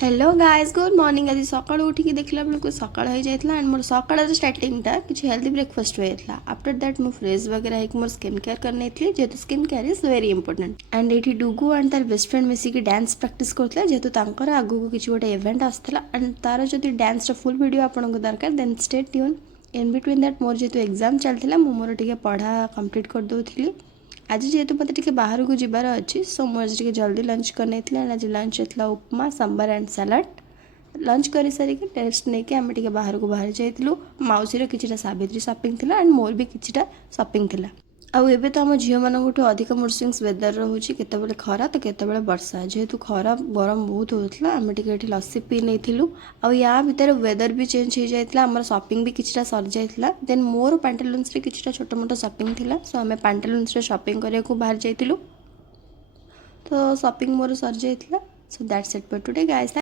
Hello guys good morning. आज सकाळू उठिकी देखला बेलू सकाळ हो जाता एंड मोर सकाळ स्टार्टिंगटा किसी हेल्दी ब्रेकफास्ट होता। आफ्टर दैट मु फ्रेश वगैरह होकर मोर स्किन केयर करने जेहेतु skin care is very important and ये डुगु एंड तार बेस्ट फ्रेंड मिसिकी डांस प्रैक्टिस करते जेहेतु आगू किसी गोटे इवेंट आसाला एंड तार जो डांस फुल वीडियो आपको दरकार then stay tuned. In between that more जेहेतु एग्जाम चलता मोर टे पढ़ा कंप्लीट कर दूसरी। आज जेहेतु मत बाहर को जबार अच्छी सो मुझे जल्दी लंच करने आज लंच होता उपमा सांबर एंड सलाड। लंच कर सारिक टेस्ट नहीं कि आम बाहर को बाहर जाइलु। मौसीर कि सावित्री सपिंग थी एंड मोर भी कि सपिंग थी। आबे तो आम झील मानू अधिक मूड स्विंग्स वेदर रोचे केतबेले खरा तो केतबेले वर्षा जेहेतु खरा गरम बहुत होता आम टे लस्सी पी नहीं आ या भितर वेदर भी चेंज हो जाता आम सपिंग भी किसी सरी जाता देन मोर पैंटालून्स कि छोट मोट सपिंग थी सो आम पैंटालून्स सपिंग करने को बाहर जाइलु तो सपिंग मोर सरी जाता। So that's it for today guys.